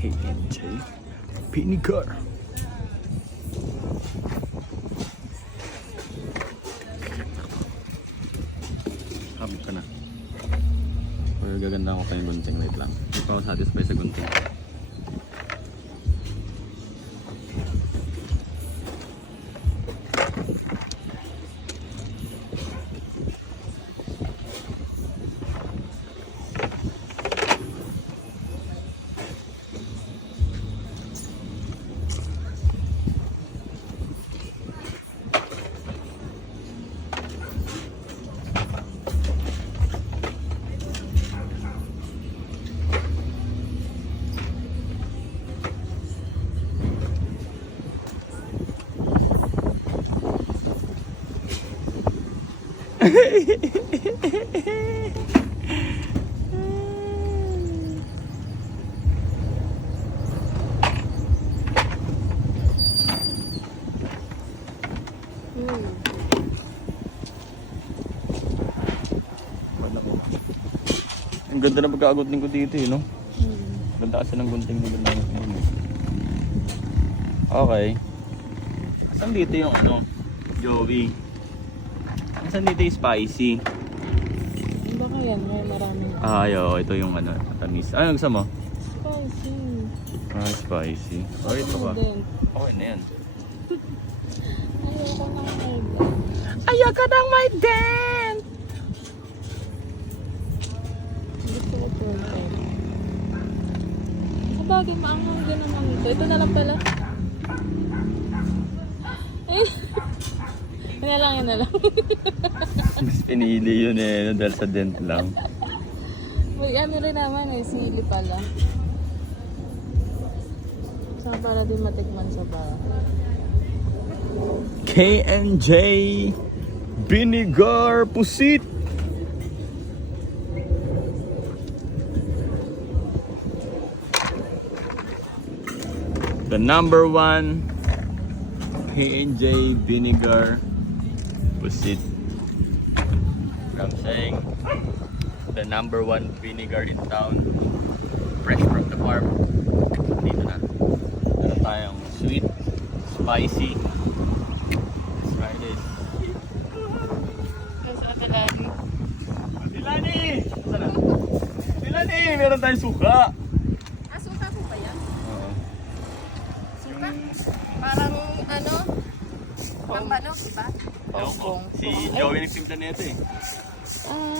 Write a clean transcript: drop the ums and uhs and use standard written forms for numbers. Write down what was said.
K&J Vinegar. Habit ka na. Pero gaganda ko pa yung gunting. Wait lang. Hindi pa ako satisfied sa gunting. Ang ganda na pagkakagunting ko dito eh, no? Ganda kasi ng gunting na ganda ng gunting. Okay. Asan dito yung ano? Joey? Asan dito yung spicy? Baka yan, may maraming. Ayaw, ito yung ano, matamis. Ano gusto mo? Spicy. Spicy. Oh, ito ba? Din. Okay na yan. Ayoko na may dent. Ayoko nang may dent! Gusto ko perfect. Sa bagay, maangang din naman ito. Ito na lang pala. Eh. Yan na lang, yan na lang. Mas pinili yun eh, dahil sa dent lang. May ano rin naman eh, sili pala. Saan para din matikman sa bahay. K&J Vinegar Pusit. The number one K&J Vinegar Pusit. I'm saying the number one vinegar in town. Fresh from the farm. Dito na. Meron tayong sweet, spicy. Let's try this. Kasi Atalani. Dilani! Sana? Dilani! Meron tayong suka! Ah, suka po ba yan? Oo. Suka? Parang ano? Pang manok, diba? Ewan ko. Si Joey nagtimpla nito eh.